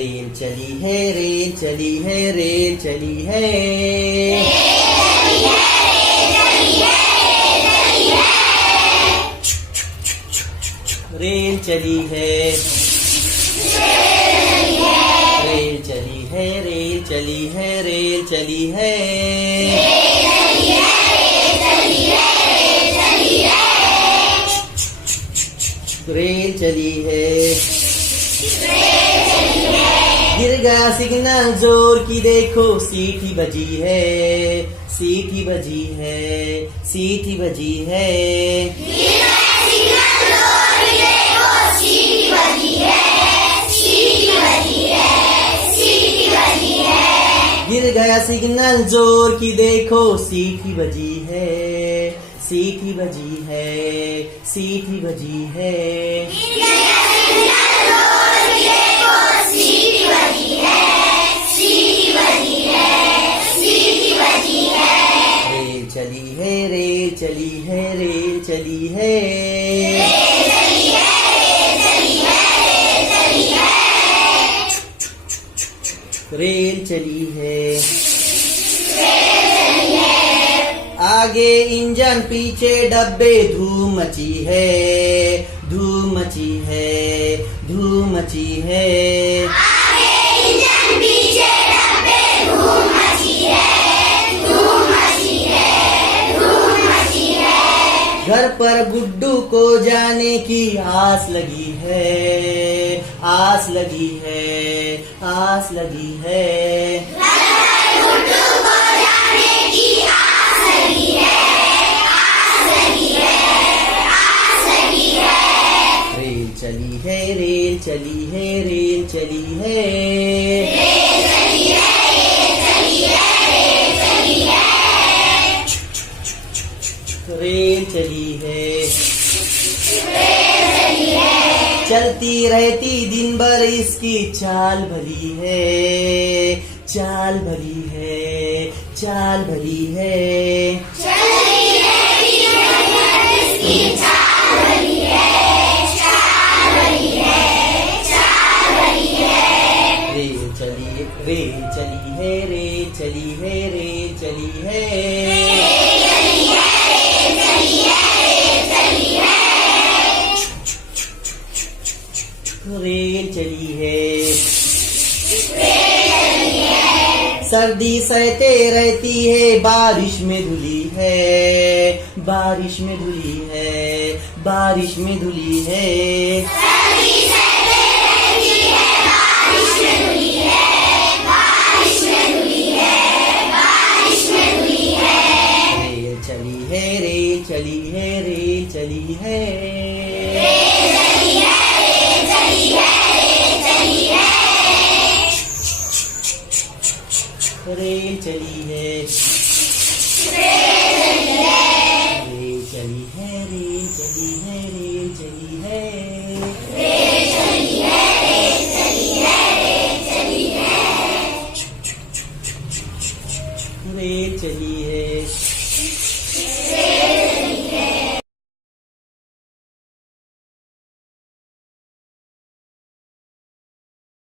Rail चली है, rail चली है, रेल चली है। रेल चली है, रेल चली है, रेल चली है, रेल चली है। रेल चली है, गिर गया सिग्नल जोर की देखो, सीटी बजी है, सीटी बजी है, सीटी बजी है। गिर गया सिग्नल जोर की देखो, सीटी बजी है, सीटी बजी है, सीटी बजी है। रेल चली है, रेल चली है, रेल चली है। रेल चली है, आगे इंजन पीछे डब्बे, धूम मची है, धूम मची है, धूम मची है। घर पर गुड्डू को जाने की आस लगी है, आस लगी है, आस लगी है। रेल चली है, रेल चली है, रेल चली है। रेल चली है, चलती रहती दिन भर इसकी चाल भली है, चाल भली है, चाल भली है। रेल चली, रेल चली है, रेल चली है, रेल चली है। रेल चली है, सर्दी सहते रहती है, बारिश में धुली है, बारिश में धुली है, बारिश में धुली है। रेल चली है, रेल चली है, रेल चली है। रेल चली है, रेल चली है, रेल चली है, रेल चली है। रेल चली है।